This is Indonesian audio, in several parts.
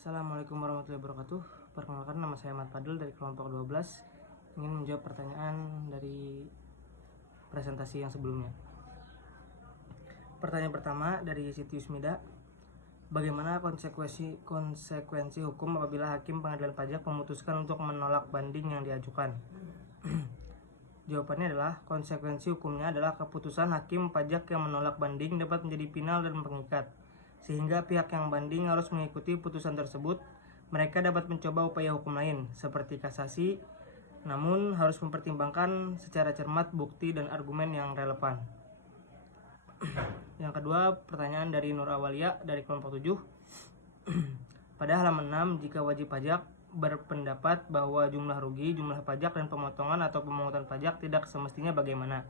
Assalamualaikum warahmatullahi wabarakatuh. Perkenalkan, nama saya Ahmad Fadil dari kelompok 12. Ingin menjawab pertanyaan dari presentasi yang sebelumnya. Pertanyaan pertama dari Siti Yusmida. Bagaimana konsekuensi hukum apabila hakim pengadilan pajak memutuskan untuk menolak banding yang diajukan? Jawabannya adalah konsekuensi hukumnya adalah keputusan hakim pajak yang menolak banding dapat menjadi final dan mengikat, sehingga pihak yang banding harus mengikuti putusan tersebut. Mereka dapat mencoba upaya hukum lain seperti kasasi, namun harus mempertimbangkan secara cermat bukti dan argumen yang relevan. Yang kedua, pertanyaan dari Nur Awalia dari kelompok 7. Pada halaman 6, jika wajib pajak berpendapat bahwa jumlah rugi, jumlah pajak, dan pemotongan atau pemungutan pajak tidak semestinya bagaimana?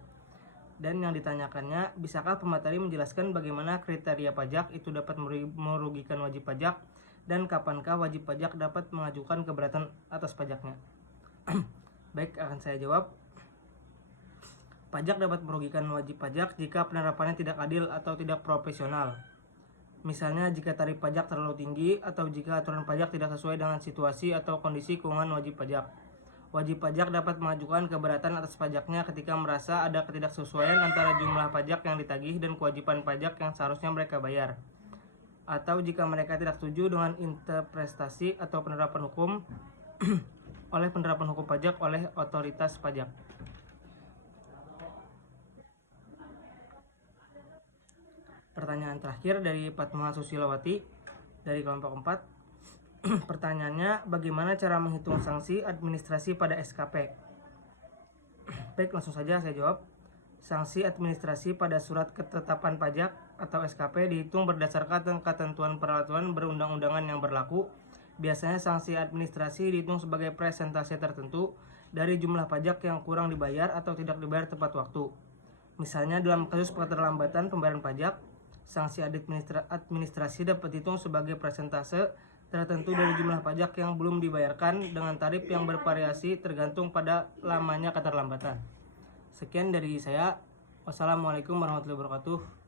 Dan yang ditanyakannya, bisakah pemateri menjelaskan bagaimana kriteria pajak itu dapat merugikan wajib pajak dan kapankah wajib pajak dapat mengajukan keberatan atas pajaknya? Baik, akan saya jawab. Pajak dapat merugikan wajib pajak jika penerapannya tidak adil atau tidak profesional. Misalnya jika tarif pajak terlalu tinggi atau jika aturan pajak tidak sesuai dengan situasi atau kondisi keuangan wajib pajak. Wajib pajak dapat mengajukan keberatan atas pajaknya ketika merasa ada ketidaksesuaian antara jumlah pajak yang ditagih dan kewajiban pajak yang seharusnya mereka bayar. Atau jika mereka tidak setuju dengan interpretasi atau penerapan hukum oleh penerapan hukum pajak oleh otoritas pajak. Pertanyaan terakhir dari Fatma Susilawati dari kelompok 4. Pertanyaannya, bagaimana cara menghitung sanksi administrasi pada SKP? Baik, langsung saja saya jawab. Sanksi administrasi pada surat ketetapan pajak atau SKP dihitung berdasarkan ketentuan peraturan berundang-undangan yang berlaku. Biasanya sanksi administrasi dihitung sebagai persentase tertentu dari jumlah pajak yang kurang dibayar atau tidak dibayar tepat waktu. Misalnya dalam kasus keterlambatan pembayaran pajak, sanksi administrasi dapat dihitung sebagai persentase tertentu dari jumlah pajak yang belum dibayarkan dengan tarif yang bervariasi tergantung pada lamanya keterlambatan. Sekian dari saya. Wassalamualaikum warahmatullahi wabarakatuh.